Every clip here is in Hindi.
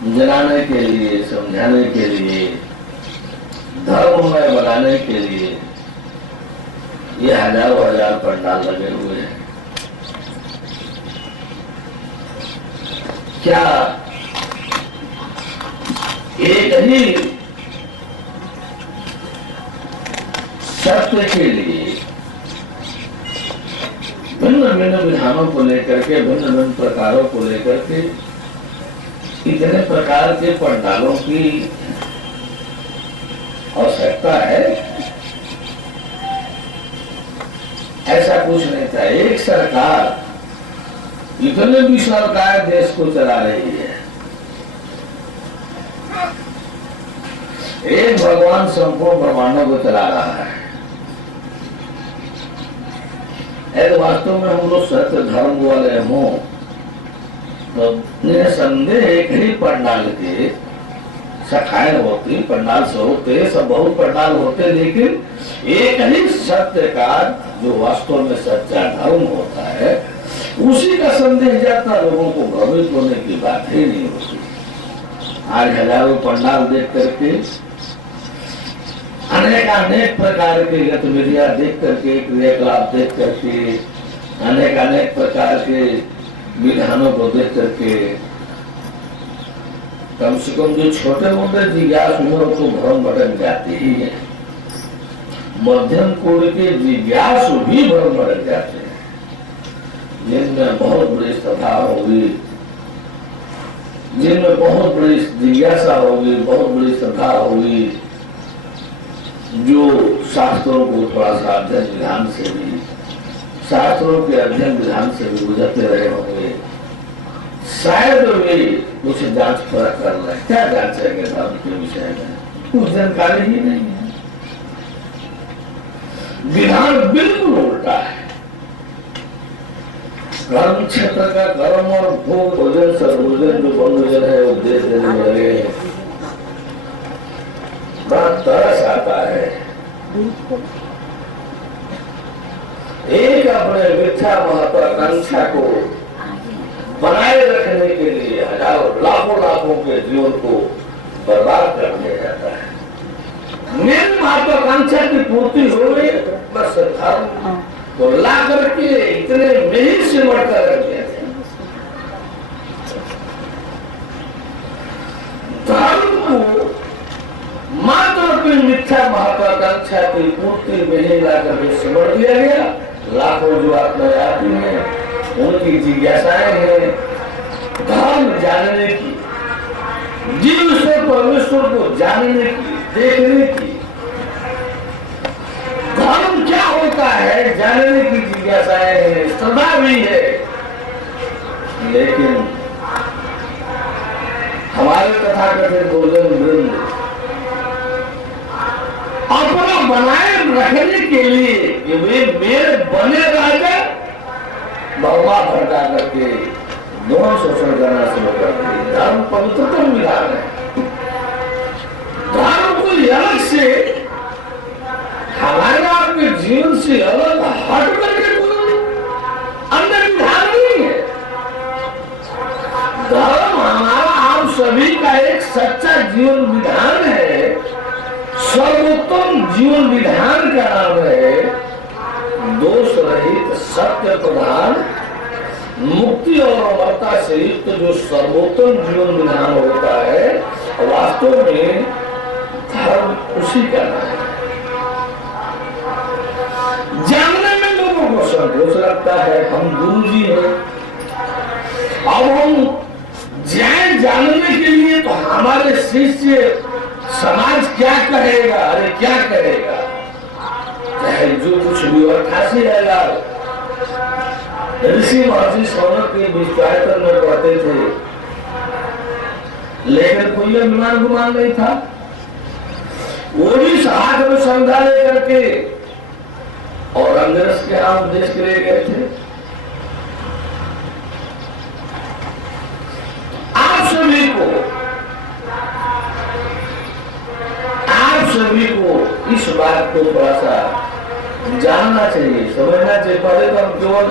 जलाने के लिए, समझाने के लिए, धर्ममय बनाने के लिए ये हजारों हजार पंडाल लगे हुए हैं। क्या एक ही सत्य के लिए भिन्न भिन्न विधानों को लेकर के, भिन्न भिन्न प्रकारों को लेकर के इतने प्रकार के पंडालों की आवश्यकता है? ऐसा कुछ नहीं था। एक सरकार इतने विशालकाय देश को चला रही है, एक भगवान संपूर्ण ब्रह्मांडों को चला रहा है। वास्तव में हम लोग सत्य धर्म वाले हों तो निसंदेह एक ही पंडाल के शाखाएं होती, पंडाल से होते, सब बहुत पंडाल होते, लेकिन एक ही सत्य का जो वास्तव में सच्चा धर्म होता है उसी का संदेश जाता, लोगों को भ्रमित होने की बात ही नहीं होती। आज हजारों पंडाल देख करके, अनेक प्रकार की गतिविधियां देख करके, क्रियाकलाप देख करके, अनेक प्रकार के विधानों को देख करके कम से कम जो छोटे मोटे जिज्ञासु हैं तो भ्रम भटक जाते ही है। मध्यम कोटि के जिज्ञासु भी भ्रम भटक जाते हैं, जिनमें बहुत बड़ी श्रद्धा होगी, जिनमें बहुत बड़ी जिज्ञासा होगी, बहुत बड़ी श्रद्धा होगी, जो शास्त्रों को थोड़ा सा अध्ययन विधान से भी, शास्त्रों के अध्ययन विधान से भी गुजरते रहे होंगे, शायद वे कुछ जांच परख कर रहे हैं। क्या जांचेंगे धर्म के विषय में? कुछ जानकारी ही नहीं है। विधान बिल्कुल उल्टा है। कर्म क्षेत्र का कर्म और भोग भोजन सर्वोजन जो बंधुजन है वो दे देने लगे, बड़ा तरस आता है। एक अपने मिथ्या महत्वाकांक्षा को बनाए रखने के लिए हजारों लाखों के जीवन को बर्बाद कर दिया जाता है। मेरी महत्वाकांक्षा की पूर्ति हो गई, बस धर्म को ला करके इतने में ही सिमट कर रख दिया। धर्म को मात्र अपनी मिथ्या महत्वाकांक्षा की पूर्ति में ही ला करके सिमट दिया गया। लाखों जो आत्मयात्री हैं उनकी जिज्ञासाएं हैं धर्म जानने की, जीव से परमेश्वर को जानने की, देखने की। धर्म क्या होता है जानने की जिज्ञासाएं हैं, श्रद्धा भी है, लेकिन हमारे तथाकथित भोजन वृंद अपना बनाए रखने के लिए कि वे मेरे बने राजा बहुमा भटका करके दोनों शोषण करना शुरू कर दिए। धर्म पवित्रतम विधान है। धर्म को अलग से हमारे आपके जीवन से अलग हट करके कोई अन्य विधान नहीं है। धर्म हमारा आप सभी का एक सच्चा जीवन विधान है, सर्वोत्तम जीवन विधान का नाम है दोष रहित सत्य प्रधान मुक्ति और अमरता से युक्त जो सर्वोत्तम जीवन विधान होता है, वास्तव में धर्म उसी का नाम है। जानने में लोगों को संतोष लगता है, हम गुरु जी हैं, अब हम जाए जानने के लिए तो हमारे शिष्य समाज क्या कहेगा? अरे क्या कहेगा? चाहे जो कुछ भी और खासी रहेगा। ऋषि महर्षि सौनक के विश्वायतन में पढ़ते थे, लेकिन कोई अभिमान गुमान नहीं था। वो भी हाथ में संधा लेकर के और अंग्रेज के यहाँ उपदेश के लिए गए थे। आप सभी को इस बात को थोड़ा सा जानना चाहिए, समझना चाहिए। पहले तो हम केवल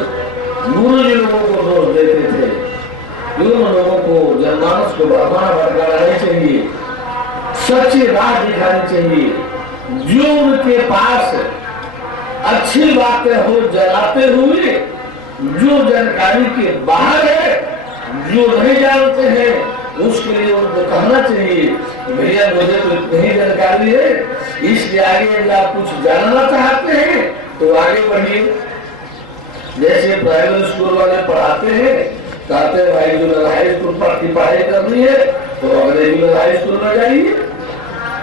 गुरु जी लोगों को दोष देते थे, क्यों लोगों को जनमानस को भरमाना भटकाना चाहिए, सच्ची राह दिखानी चाहिए। जो उनके पास अच्छी बातें हो जलाते हुए, जो जानकारी के बाहर है, जो नहीं जानते हैं, उसके लिए उनको कहना चाहिए भैया मुझे तो इतनी जानकारी है, इसलिए आगे यदि आप कुछ जानना चाहते हैं तो आगे बढ़िए। जैसे प्राइवेट स्कूल वाले पढ़ाते हैं, कहते हैं भाई जूनियर हाई स्कूल पर की पढ़ाई करनी है तो अगले जूनियर हाई स्कूल में जाइए,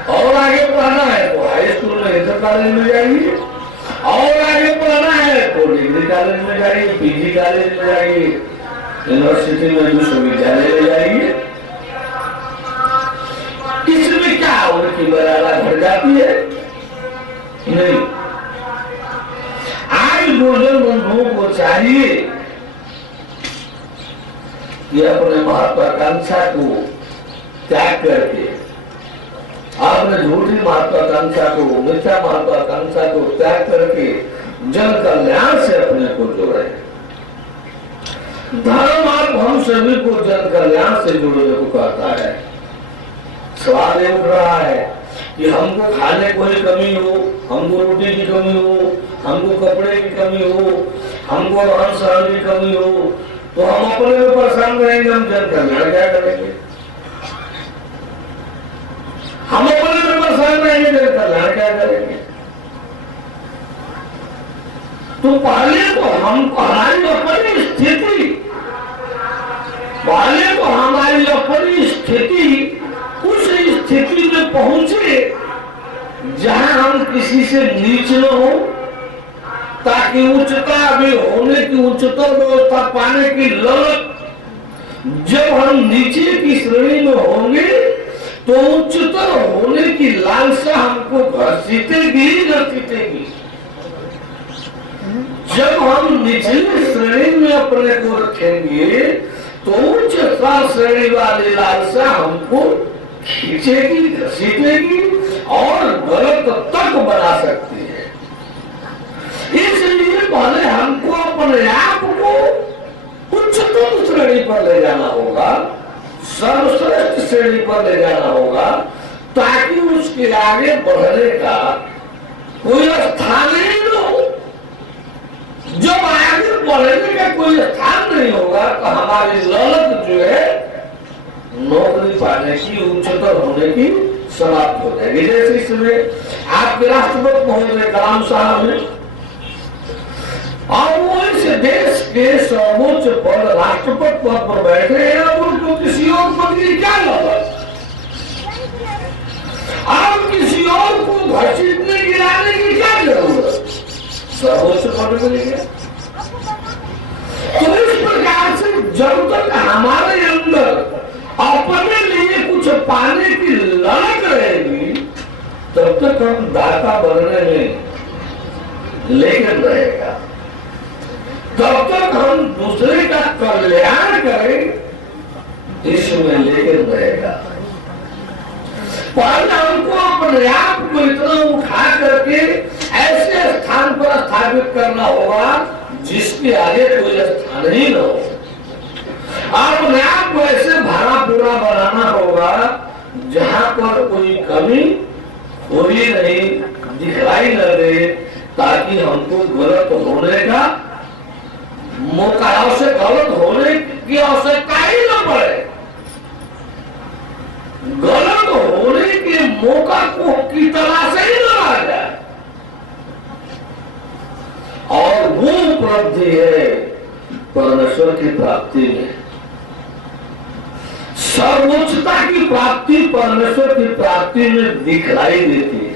और आगे पढ़ना है तो हाई स्कूल में इंटर कॉलेज में जाइए, और आगे पढ़ना है तो डिग्री कॉलेज में जाइए, पीजी कॉलेज में जाइए, यूनिवर्सिटी में विश्वविद्यालय में जाइए। इसमें क्या उनकी मर्यादा घट जाती है? नहीं। आज गुरुजन बंधुओं को चाहिए कि अपने महत्वाकांक्षा को त्याग करके, आपने झूठी महत्वाकांक्षा को, मिथ्या महत्वाकांक्षा को त्याग करके जन कल्याण से अपने को जोड़े। धर्म आप हम सभी को जन कल्याण से जोड़ने को कहता है। सवाल ये उठ रहा है कि हमको खाने को ही कमी हो, हमको रोटी की कमी हो, हमको कपड़े की कमी हो, हमको रहन सहन की कमी हो, तो हम अपने में परेशान रहेंगे, हम जन कल्याण क्या करेंगे? हम अपने में परेशान रहेंगे, जन कल्याण क्या करेंगे? तो पहले तो हमारी अपनी स्थिति, पहले तो हमारी अपनी स्थिति उस स्थिति में पहुंचे जहां हम किसी से नीच न हो, ताकि उच्चता भी होने की, उच्चतर व्यवस्था पाने की ललक जब हम नीचे की श्रेणी में होंगे तो उच्चतर होने की लालसा हमको घसीटेगी घसीटेगी। जब हम निचली श्रेणी में अपने को रखेंगे तो उच्चतर श्रेणी वाली लालसा हमको खींचेगी घसीटेगी और गलत तक बना सकती है। इसलिए पहले हमको अपने आप को उच्चतम श्रेणी पर ले जाना होगा, सर्वश्रेष्ठ श्रेणी पर ले जाना होगा, ताकि उसके आगे बढ़ने का कोई स्थान ही न हो। जब आगे बढ़ने का कोई स्थान नहीं होगा तो हमारी ललक जो है नौकरी पाने की, उच्चतर होने की समाप्त हो जाएगी। जैसे इसमें आपके राष्ट्रपति महोदय कलाम साहब ने, और वो इस देश के सर्वोच्च पद राष्ट्रपति पद पर बैठे हैं, अब उनको किसी और पद की क्या जरूरत? अब किसी और को घसीटने गिराने की क्या जरूरत? सर्वोच्च पद मिल गया। तो इस प्रकार से जब तक हमारे अंदर अपने लिए कुछ पाने की ललक रहेगी तब तक हम दाता बनने में लेकिन रहेगा, तब तक हम दूसरे का कल्याण करें इसमें लेकिन रहेगा। पहले हमको अपने आप को इतना उठा करके ऐसे स्थान पर स्थापित करना होगा जिसके आगे कोई स्थान ही न हो। अपने आप को ऐसे भरा पूरा बनाना होगा जहां पर कोई कमी हो ही नहीं, दिखलाई न दे, ताकि हमको गलत होने का मौका, आवश्यक गलत होने की आवश्यकता ही न पड़े। गलत होने के मौका को की तलाश ही न आ जाए। और वो उपलब्धि है परमेश्वर की प्राप्ति में, सर्वोच्चता की प्राप्ति परमेश्वर की प्राप्ति में दिखलाई देती है।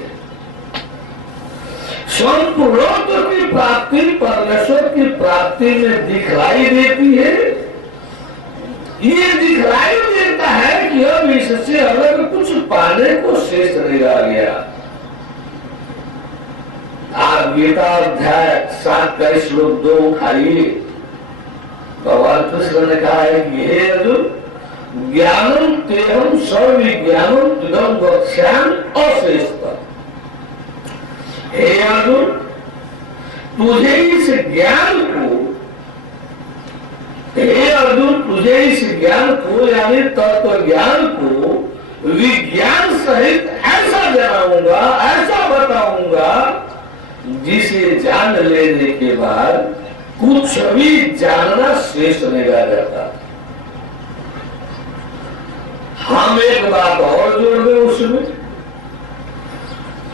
संपूर्णत्व की प्राप्ति परमेश्वर की प्राप्ति में दिखलाई देती है। ये दिखलाई देता है कि अब इससे अलग कुछ पाने को शेष नहीं रह गया। आप गीता अध्याय 7 का श्लोक 2 उठाइए। भगवान कृष्ण ने कहा है कि हे अर्जुन, ज्ञानम तेहम सर्वविज्ञानम इदं वक्ष्यामि अशेषतः। हे अर्जुन, तुझे इस ज्ञान को हे अर्जुन, तुझे इस ज्ञान को यानी तत्व ज्ञान को विज्ञान सहित ऐसा जनाऊंगा, ऐसा बताऊंगा, जिसे जान लेने के बाद कुछ भी जानना शेष नहीं रह जाता। हम एक बात और जोड़ दें उसमें,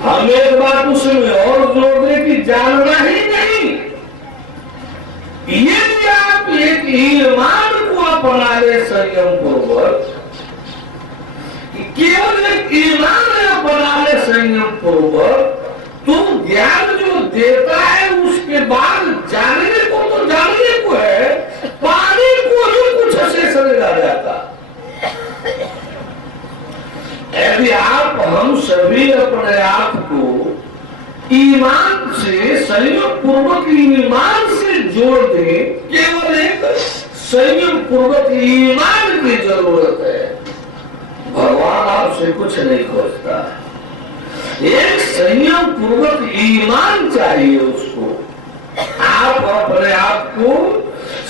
हम एक बात उसमें और जोड़ दें कि जानना ही नहीं, यदि आप एक ईमान को अपना ले संयम पूर्वक, केवल एक ईमान अपना ले संयम पूर्वक, तो ज्ञान जो देता है उसके बाद जानने को तो जानने को है, पाने को ही कुछ शेष नहीं रह जाता। यदि आप हम सभी अपने आप को ईमान से संयम पूर्वक ईमान से जोड़ दें, केवल एक संयम पूर्वक ईमान की जरूरत है। भगवान आपसे कुछ नहीं खोजता, एक संयम पूर्वक ईमान चाहिए उसको। आप अपने आप को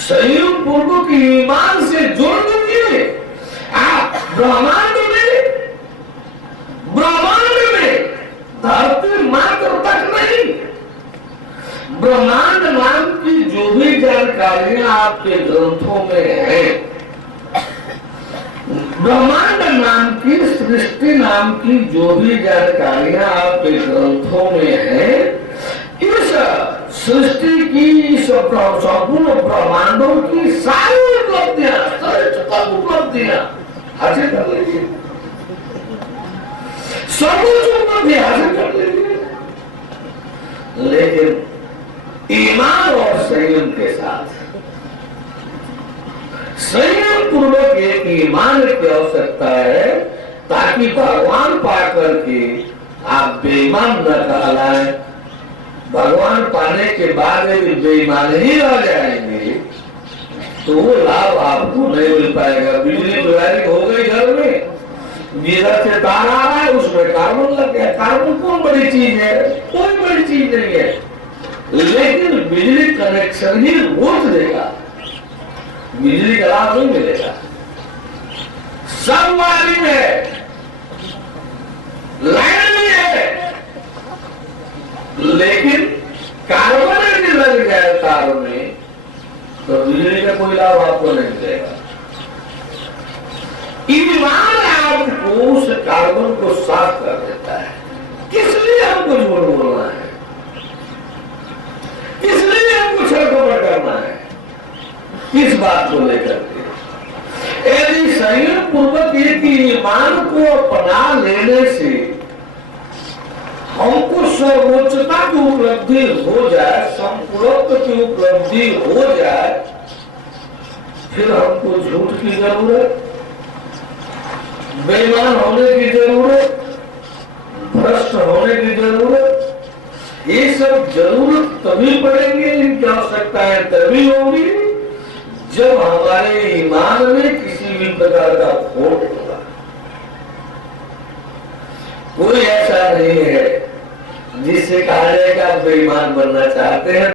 संयम पूर्वक ईमान से जोड़ दीजिए। आप ब्रह्मांड में धरती मात्र तक नहीं, ब्रह्मांड नाम की जो भी जानकारियां आपके ग्रंथों में है, ब्रह्मांड नाम की, सृष्टि नाम की जो भी जानकारियां आपके ग्रंथों में है, इस सृष्टि की, संपूर्ण ब्रह्मांडों की सारी उपलब्धियां, श्रेष्ठतम उपलब्धियां हासिल कर लीजिए, सर्वोच्च उपलब्धि हासिल कर लीजिए। लेकिन ईमान और संयम के साथ, संयम पूर्वक एक ईमान की आवश्यकता है, ताकि भगवान पाकर के आप बेईमान न कहलाएं। भगवान पाने के बाद यदि बेईमान ही रह जाएंगे तो वो लाभ आपको नहीं मिल पाएगा। बिजली वायरिंग हो गई घर में, जिधर से तार आ रहा है उसमें कार्बन लग गया। कार्बन कौन बड़ी चीज है? कोई बड़ी चीज नहीं है, लेकिन बिजली कनेक्शन ही रोक देगा, बिजली का लाभ नहीं मिलेगा। सब वायरिंग है, लाइन भी है, लेकिन कार्बन यदि लग जाए तार में तो बिजली का कोई लाभ आपको नहीं मिलेगा। ईमान आपको उस कार्बन को साफ कर देता है। किस लिए हमको झूठ बोलना है? किस लिए हमको छल-कपट करना है? किस बात को लेकर के? यदि संयम पूर्वक एक ईमान को अपना लेने से हमको सर्वोच्चता की उपलब्धि हो जाए, संपूर्णत्व की उपलब्धि हो जाए, फिर हमको झूठ की जरूरत, बेईमान होने की जरूरत, भ्रष्ट होने की जरूरत, ये सब जरूरत तभी पड़ेगी, इनकी आवश्यकताएं तभी होगी जब हमारे ईमान में किसी भी प्रकार का खोट होगा। कोई ऐसा नहीं है जिससे कहा जाएगा आप बेईमान बनना चाहते हैं